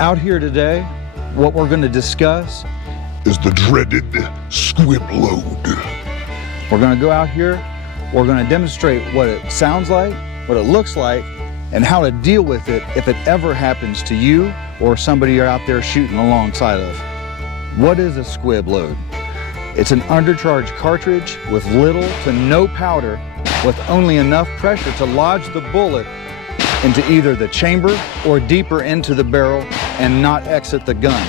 out here today, what we're going to discuss is the dreaded squib load. We're going to go out here, we're going to demonstrate what it sounds like, what it looks like, and how to deal with it if it ever happens to you or somebody you're out there shooting alongside of. What is a squib load? It's an undercharged cartridge with little to no powder, with only enough pressure to lodge the bullet into either the chamber or deeper into the barrel and not exit the gun.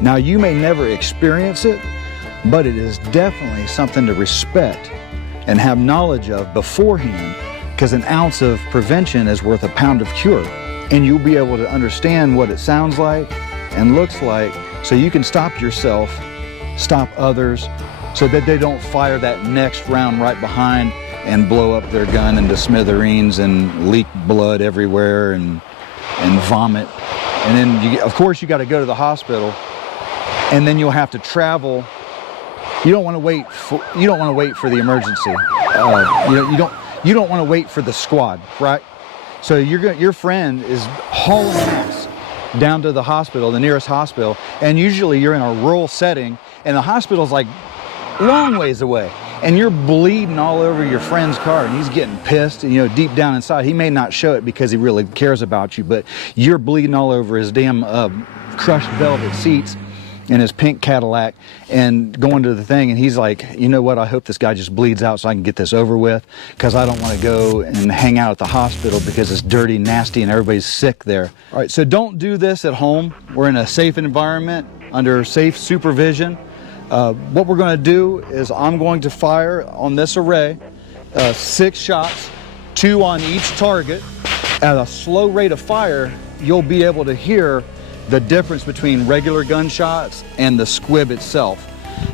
Now, you may never experience it, but it is definitely something to respect and have knowledge of beforehand, because an ounce of prevention is worth a pound of cure. And you'll be able to understand what it sounds like and looks like, so you can stop yourself, stop others, so that they don't fire that next round right behind and blow up their gun into smithereens and leak blood everywhere and vomit. And then, of course, you got to go to the hospital, and then you'll have to travel. You don't want to wait for the emergency. You don't want to wait for the squad, right? So your friend is hauling ass down to the hospital, the nearest hospital, and usually you're in a rural setting, and the hospital's like long ways away, and you're bleeding all over your friend's car, and he's getting pissed, and deep down inside, he may not show it because he really cares about you, but you're bleeding all over his damn crushed velvet seats in his pink Cadillac, and going to the thing, and he's like, you know what, I hope this guy just bleeds out so I can get this over with, because I don't want to go and hang out at the hospital because it's dirty, nasty, and everybody's sick there. All right, so don't do this at home. We're in a safe environment, under safe supervision. What we're going to do is I'm going to fire on this array 6 shots, 2 on each target. At a slow rate of fire, you'll be able to hear the difference between regular gunshots and the squib itself.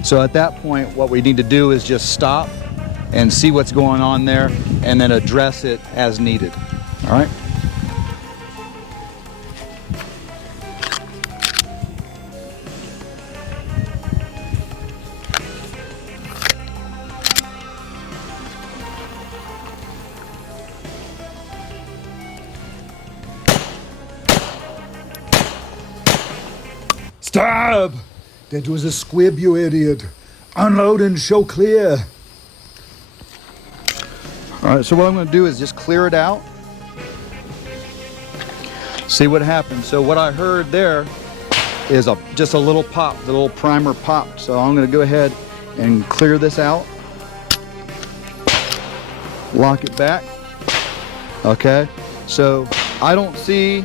So at that point, what we need to do is just stop and see what's going on there, and then address it as needed. All right? Stop! That was a squib, you idiot. Unload and show clear. All right, so what I'm going to do is just clear it out. See what happens. So what I heard there is just a little pop, the little primer popped. So I'm going to go ahead and clear this out. Lock it back. Okay, so I don't see,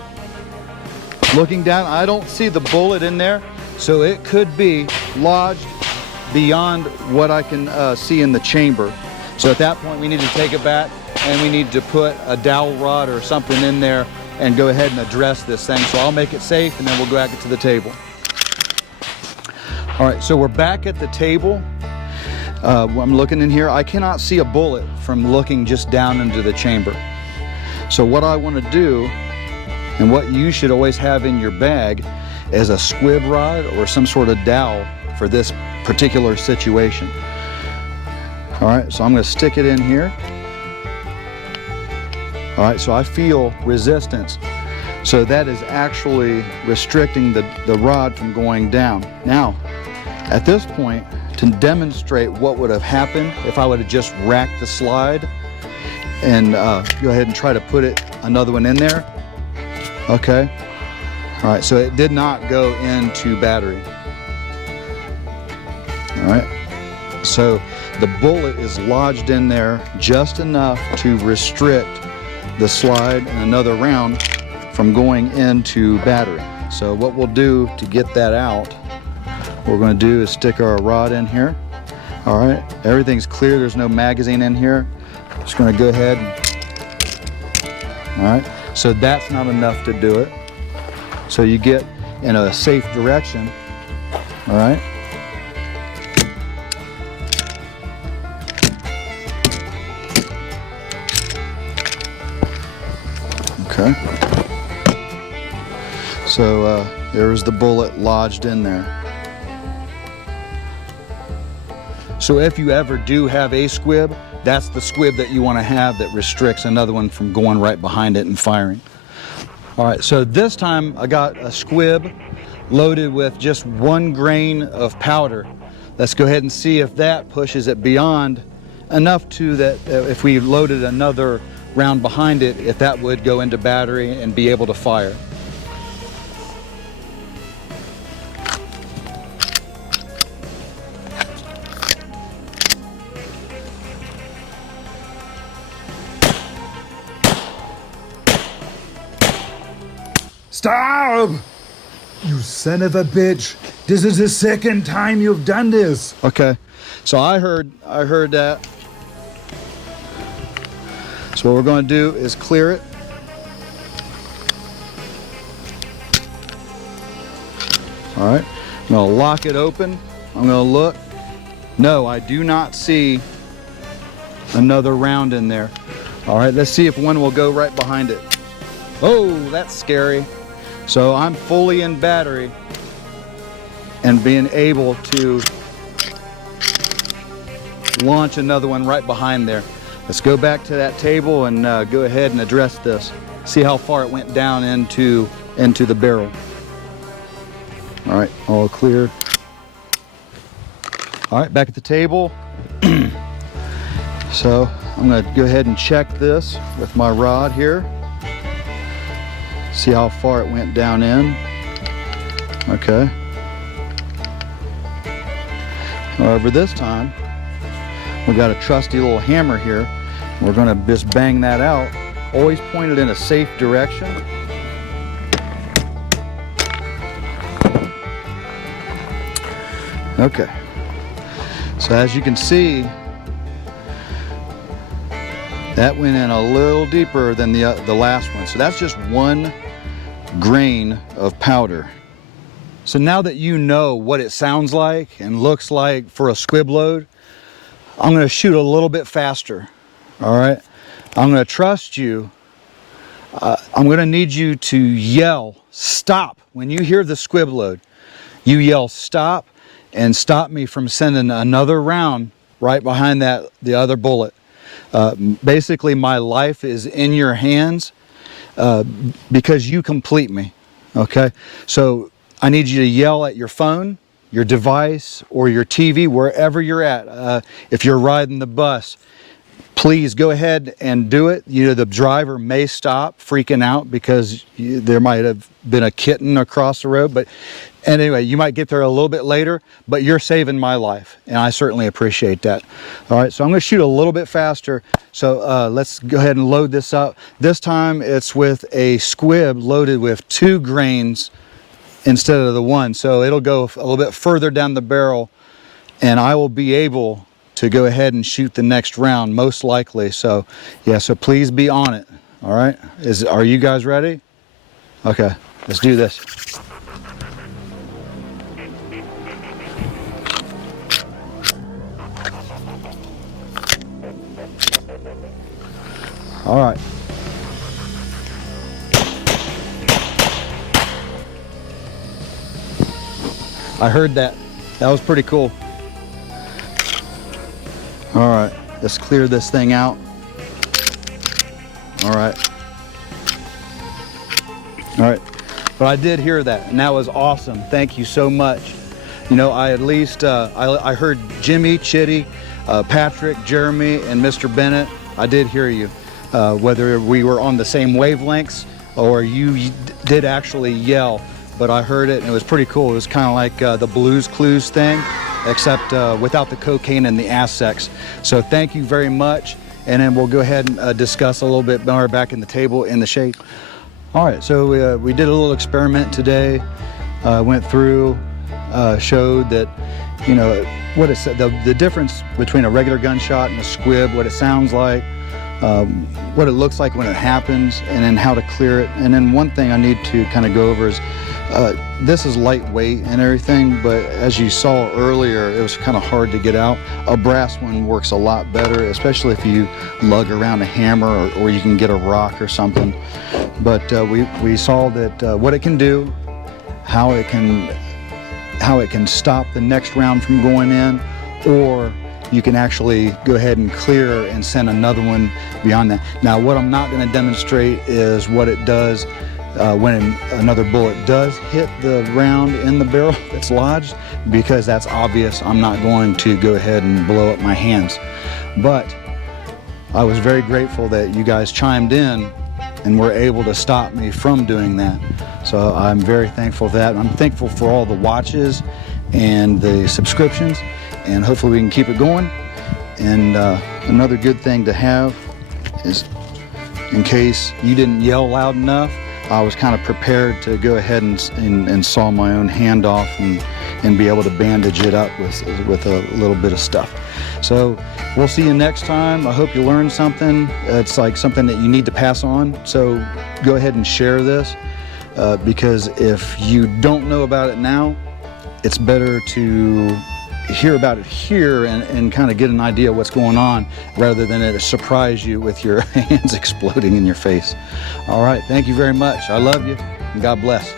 looking down, I don't see the bullet in there, so it could be lodged beyond what I can see in the chamber. So at that point, we need to take it back, and we need to put a dowel rod or something in there and go ahead and address this thing. So I'll make it safe, and then we'll go back to the table. All right, so we're back at the table. I'm looking in here. I cannot see a bullet from looking just down into the chamber. So what I want to do, and what you should always have in your bag, is a squib rod or some sort of dowel for this particular situation. All right, so I'm going to stick it in here. All right, so I feel resistance. So that is actually restricting the rod from going down. Now, at this point, to demonstrate what would have happened if I would have just racked the slide and go ahead and try to put another one in there. Okay. All right, so it did not go into battery. All right, so the bullet is lodged in there just enough to restrict the slide and another round from going into battery. So what we'll do to get that out, what we're going to do is stick our rod in here. All right, everything's clear, there's no magazine in here. Just going to go ahead and, all right, so that's not enough to do it. So you get in a safe direction. All right. Okay. So there's the bullet lodged in there. So if you ever do have a squib, that's the squib that you want to have that restricts another one from going right behind it and firing. All right, so this time I got a squib loaded with just 1 grain of powder. Let's go ahead and see if that pushes it beyond enough to that if we loaded another round behind it, if that would go into battery and be able to fire. Stop! You son of a bitch. This is the second time you've done this. Okay, so I heard that. So what we're going to do is clear it. All right, I'm going to lock it open. I'm going to look. No, I do not see another round in there. All right, let's see if one will go right behind it. Oh, that's scary. So I'm fully in battery and being able to launch another one right behind there. Let's go back to that table and go ahead and address this. See how far it went down into the barrel. All right, all clear. All right, back at the table. So I'm gonna go ahead and check this with my rod here. See how far it went down in. Okay. However, this time we got a trusty little hammer here. We're gonna just bang that out. Always point it in a safe direction. Okay. So as you can see, that went in a little deeper than the last one. So that's just 1 grain of powder. So now that you know what it sounds like and looks like for a squib load, I'm going to shoot a little bit faster. All right, I'm going to trust you. I'm going to need you to yell stop when you hear the squib load. You yell stop and stop me from sending another round right behind the other bullet. Basically, my life is in your hands because you complete me. Okay, so I need you to yell at your phone, your device, or your TV, wherever you're at. If you're riding the bus, please go ahead and do it. You know, the driver may stop freaking out because there might have been a kitten across the road, but anyway, you might get there a little bit later, but you're saving my life, and I certainly appreciate that. All right, so I'm going to shoot a little bit faster. So let's go ahead and load this up. This time it's with a squib loaded with 2 grains instead of the 1. So it'll go a little bit further down the barrel, and I will be able to go ahead and shoot the next round, most likely. So yeah, so please be on it. All right, are you guys ready? Okay, let's do this. All right. I heard that. That was pretty cool. All right, let's clear this thing out. All right. All right, but I did hear that, and that was awesome. Thank you so much. You know, I at least, I heard Jimmy, Chitty, Patrick, Jeremy, and Mr. Bennett. I did hear you. Whether we were on the same wavelengths or you did actually yell, but I heard it and it was pretty cool. It was kind of like the Blues Clues thing, except without the cocaine and the ass sex. So thank you very much, and then we'll go ahead and discuss a little bit more back in the table in the shade. All right, so we did a little experiment today. Went through, showed that, you know, what it's the difference between a regular gunshot and a squib, what it sounds like, what it looks like when it happens, and then how to clear it. And then one thing I need to kind of go over is this is lightweight and everything, but as you saw earlier, it was kind of hard to get out. A brass one works a lot better, especially if you lug around a hammer or you can get a rock or something. But we saw that what it can do, how it can stop the next round from going in, or you can actually go ahead and clear and send another one beyond that. Now, what I'm not going to demonstrate is what it does when another bullet does hit the round in the barrel that's lodged, because that's obvious. I'm not going to go ahead and blow up my hands. But I was very grateful that you guys chimed in and were able to stop me from doing that. So I'm very thankful for that. I'm thankful for all the watches and the subscriptions, and hopefully we can keep it going. And another good thing to have is, in case you didn't yell loud enough, I was kind of prepared to go ahead and saw my own hand off and be able to bandage it up with a little bit of stuff. So we'll see you next time. I hope you learned something. It's like something that you need to pass on. So go ahead and share this, because if you don't know about it now, it's better to hear about it here and kind of get an idea of what's going on, rather than it surprise you with your hands exploding in your face. All right, thank you very much. I love you, and God bless.